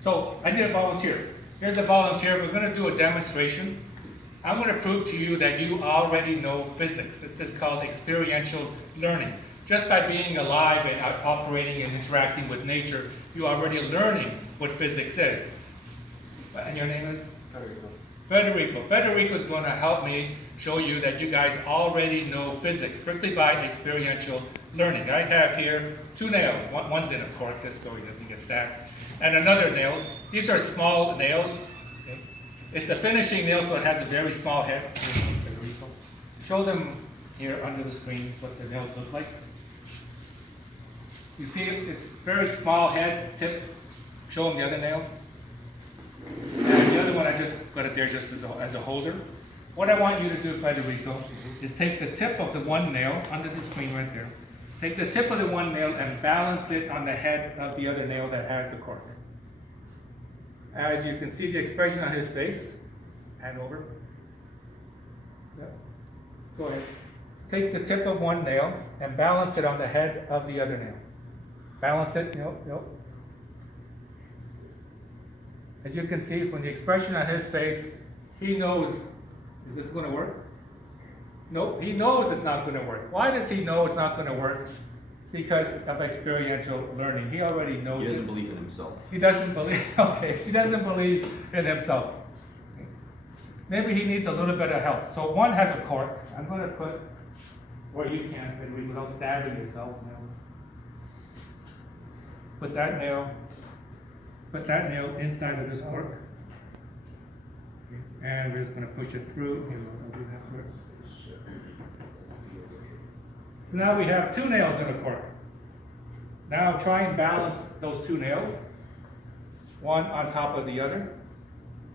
So I need a volunteer. Here's a volunteer. We're going to do a demonstration. I'm going to prove to you that you already know physics. This is called experiential learning. Just by being alive and operating and interacting with nature, you're already learning what physics is. And your name is? Federico. Federico is going to help me show you that you guys already know physics strictly by experiential learning. I have here two nails. One's in a cork just so he doesn't get stacked. And another nail. These are small nails. Okay. It's a finishing nail, so it has a very small head. Federico. Show them here under the screen what the nails look like. You see it's very small head, tip. Show them the other nail. And the other one I just got it there just as a holder. What I want you to do, Federico, is take the tip of the one nail under the screen right there. Take the tip of the one nail and balance it on the head of the other nail that has the cork. As you can see the expression on his face. Hand over. Yep. Go ahead. Take the tip of one nail and balance it on the head of the other nail. Balance it. Nope. As you can see from the expression on his face, he knows, is this going to work? Nope, he knows it's not going to work. Why does he know it's not going to work? Because of experiential learning. He already knows He doesn't believe in himself. He doesn't believe, okay, he doesn't believe in himself. Maybe he needs a little bit of help. So one has a cork. I'm going to put where you can, without stabbing yourself. Put that nail inside of this cork. And we're just going to push it through. Here, I'll do that first. So now we have two nails in a cork. Now try and balance those two nails, one on top of the other.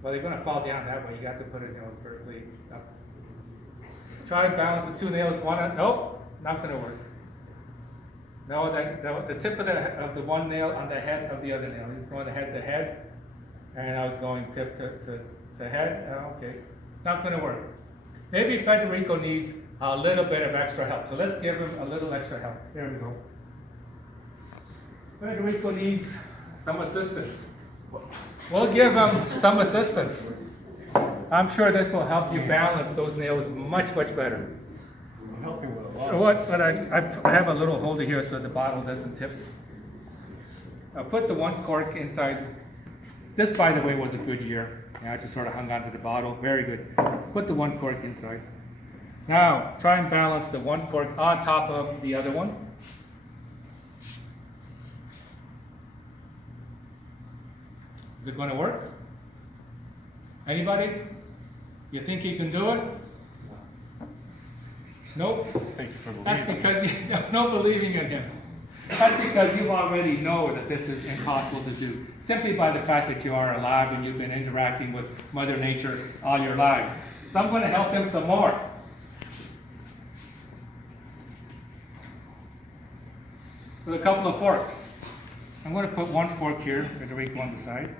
Well, they're going to fall down that way. You got to put it vertically up. Try and balance the two nails. Nope, not going to work. No, the tip of the one nail on the head of the other nail. He's going head to head, and I was going tip to head. Okay, not going to work. Maybe Federico needs a little bit of extra help. So let's give him a little extra help. There we go. Federico needs some assistance. We'll give him some assistance. I'm sure this will help you balance those nails much better. I'm helping with a lot. But I have a little holder here so the bottle doesn't tip. I'll put the one cork inside. This, by the way, was a good year. I just sort of hung onto the bottle. Very good. Put the one cork inside. Now, try and balance the one cork on top of the other one. Is it going to work? Anybody? You think you can do it? Nope. Thank you for believing. That's because you have no believing in him. That's because you already know that this is impossible to do, simply by the fact that you are alive and you've been interacting with Mother Nature all your lives. So I'm going to help him some more. With a couple of forks. I'm going to put one fork here, Federico on the side.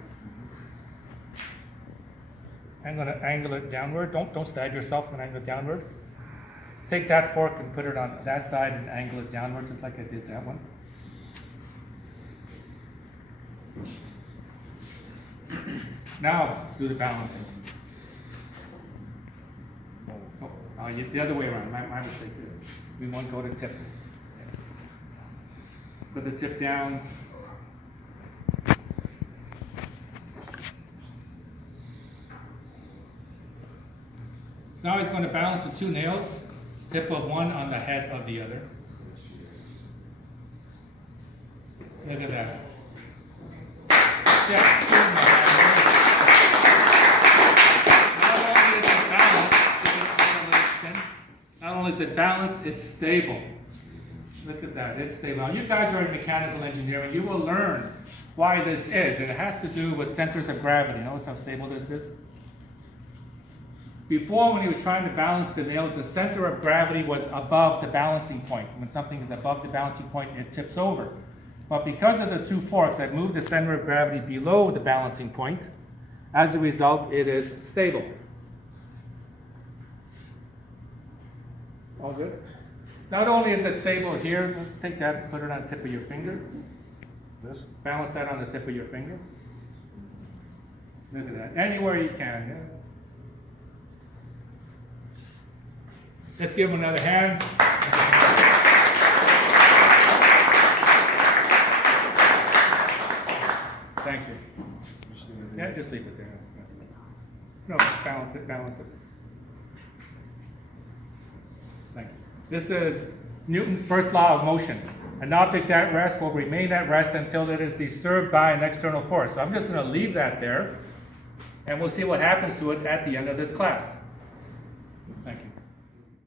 I'm going to angle it downward. Don't stab yourself when I angle it downward. Take that fork and put it on that side and angle it downward, just like I did that one. Now, do the balancing. The other way around, my mistake there. We want to go to tip. Put the tip down. So now he's going to balance the two nails, tip of one on the head of the other. Look at that. Yeah. Not only is it balanced, it's stable. Look at that, it's stable. Now, you guys are in mechanical engineering. You will learn why this is, and it has to do with centers of gravity. Notice how stable this is? Before, when he was trying to balance the nails, the center of gravity was above the balancing point. When something is above the balancing point, it tips over. But because of the two forks that move the center of gravity below the balancing point, as a result, it is stable. All good? Not only is it stable here, take that and put it on the tip of your finger. This? Balance that on the tip of your finger. Look at that. Anywhere you can. Yeah. Let's give him another hand. Thank you. Just leave it Yeah, there. just leave it there. That's good. No, balance it, balance it. Thank you. This is Newton's first law of motion. An object at rest will remain at rest until it is disturbed by an external force. So I'm just going to leave that there, and we'll see what happens to it at the end of this class. Thank you.